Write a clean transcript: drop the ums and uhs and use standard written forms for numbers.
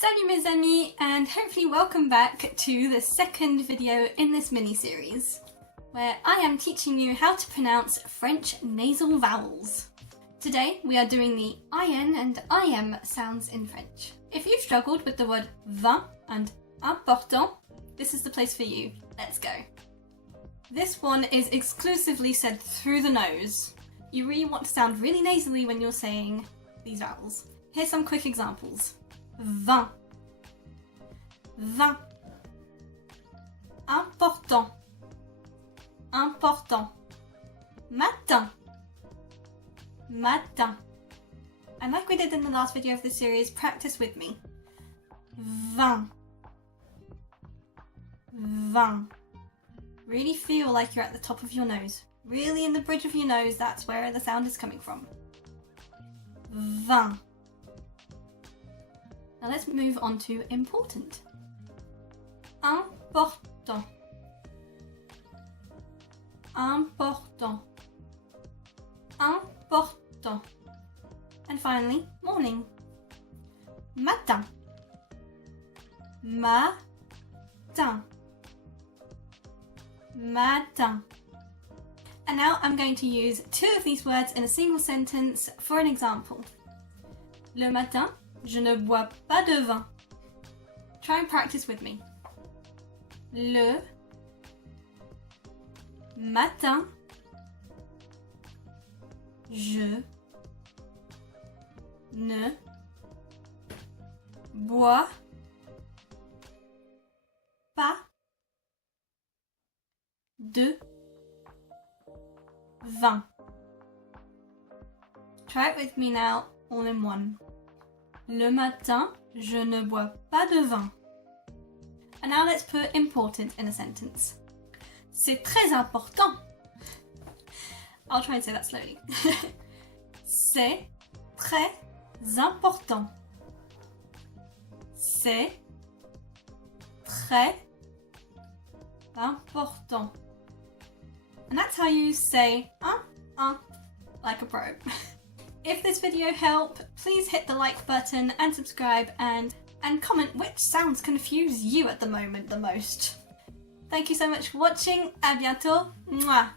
Salut mes amis, and hopefully welcome back to the second video in this mini-series, where I am teaching you how to pronounce French nasal vowels. Today we are doing the IN and IM sounds in French. If you've struggled with the word vin and important, this is the place for you. Let's go. This one is exclusively said through the nose. You really want to sound really nasally when you're saying these vowels. Here's some quick examples. Vin, vin, important, important, matin, matin. And like we did in the last video of this series, practice with me. Vin, vin. Really feel like you're at the top of your nose. Really in the bridge of your nose, that's where the sound is coming from. Vin. Now let's move on to important. Important. Important. Important. And finally, morning. Matin. Matin. Matin. And now I'm going to use two of these words in a single sentence for an example. Le matin, je ne bois pas de vin. Try and practice with me. Le matin, je ne bois pas de vin. Try it with me now, all in one. Le matin, je ne bois pas de vin. And now let's put important in a sentence. C'est très important. I'll try and say that slowly. C'est très important. C'est très important. And that's how you say like a pro. If this video helped, please hit the like button and subscribe and comment which sounds confuse you at the moment the most. Thank you so much for watching. À bientôt. Mwah.